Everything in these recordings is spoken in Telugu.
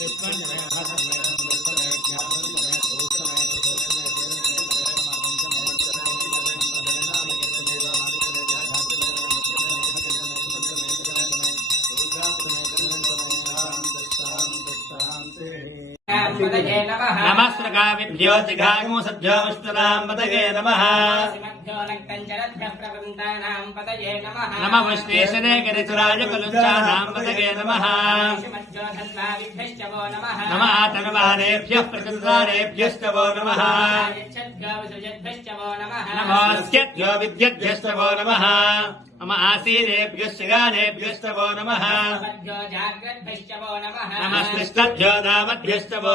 लेकर जाया हाथ पतये नमः नमस्त्रकाविभ्यो जिघागो सभ्यो विष्णुनां पतये नमः मध्यो नक्तञ्चरभ्यः प्रवृन्तानां पतये नमः नम विश्वेशने गिरिसुराय कुलुञ्चानां पतये नमः मध्यो धन्वाविभ्यश्च वो नमः नम आतनवारेभ्यः प्रतिदारेभ्यश्च वो नमः నమస్కృత్యో విద్యభ్యష్టవో నమ మమ ఆసీనేభ్యశ్గానేభ్యష్టవో నమ నమస్కృష్టభ్యో నామభ్యష్టవో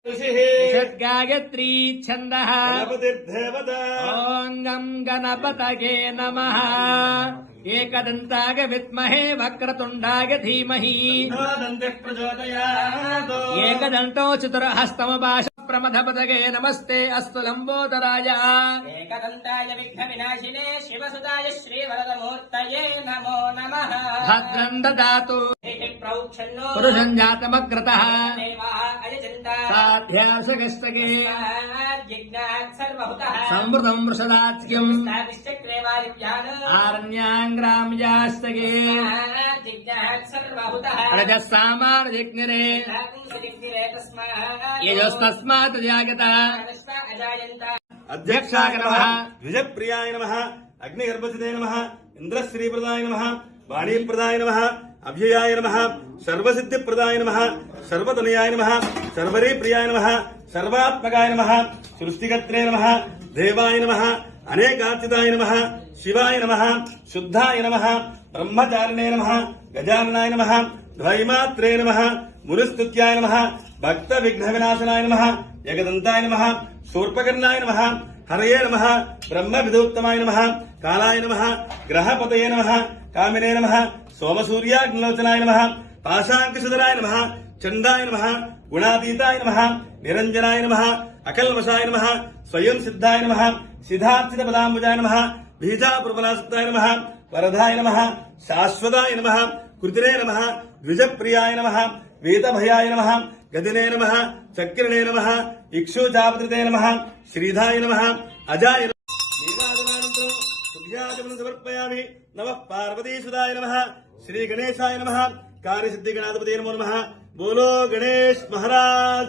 गायत्री छन्दः गणपतिर्देवता ॐ गं गणपतये नमः एकदन्ताग विद्महे वक्रतुण्डाय धीमहि दन्तिः प्रचोदयात् एकदन्तो चतुर्हस्तमभाष प्रमथपतये नमस्ते अस्तु लम्बोदराय एकदन्ताय विघ्नविनाशिने शिवसुताय श्रीवरदमूर्तये नमो नमः भद्रम् ददातु इति प्रौक्षन्नो पुरुषम् जातमग्रतः देवाः अयजन्त साध्यासगस्तके संवृतम् वृषदाच्यम् प्रियाय नम यजस्तस्मात् नम अध्यक्षाय प्रदाय नम नमः अग्निगर्भसिदे नमः इन्द्रश्रीप्रदाय नम वाणीप्रदाय नमः अभ्ययाय नमः सर्वसिद्धिप्रदाय सर्वतनयाय नम। సర్వరే ప్రియాయ నమ సర్వాత్మకాయ నమ సృష్టికర్త్రే నమ దేవాయ నమ అనేకార్చితాయ నమ శివాయ నమ శుద్ధాయ నమ బ్రహ్మచారిణే నమ గజాననాయ నమ ద్వైమాత్రే నమ మునిస్తుత్యాయ నమ భక్త విఘ్న వినాశనాయ నమ జగదంతాయ నమ శూర్పకర్ణాయ నమ హరయే నమ బ్రహ్మ విధోత్తమాయ నమ కాళాయ నమ గ్రహపతయే నమ కామినే నమ సోమసూర్యాగ్నిలోచనాయ నమ పాశాంకుశుధరాయ నమ చండాయ నమ గుణాతీతాయ నమ నిరంజనాయ నమ అకల్మషాయ నమ స్వయం సిద్ధాయ నమ సిద్ధార్చిత పదాంబుజాయ నమ బీజాపురపలాసక్తాయ నమ వరదాయ నమ శాశ్వతాయ నమ కృతిరే నమ ద్విజప్రియాయ నమ వేదభయాయ నమ గదినే నమ చక్రిణే నమ ఇక్షుజాపృతే నమ శ్రీధాయ నమ అజాయ సమర్పయామి నమ పార్వతీసుదాయ నమ శ్రీ గణేశాయ నమ కార్యసిద్ధి గణాధిపతి నమో నమ. बोलो गणेश महाराज।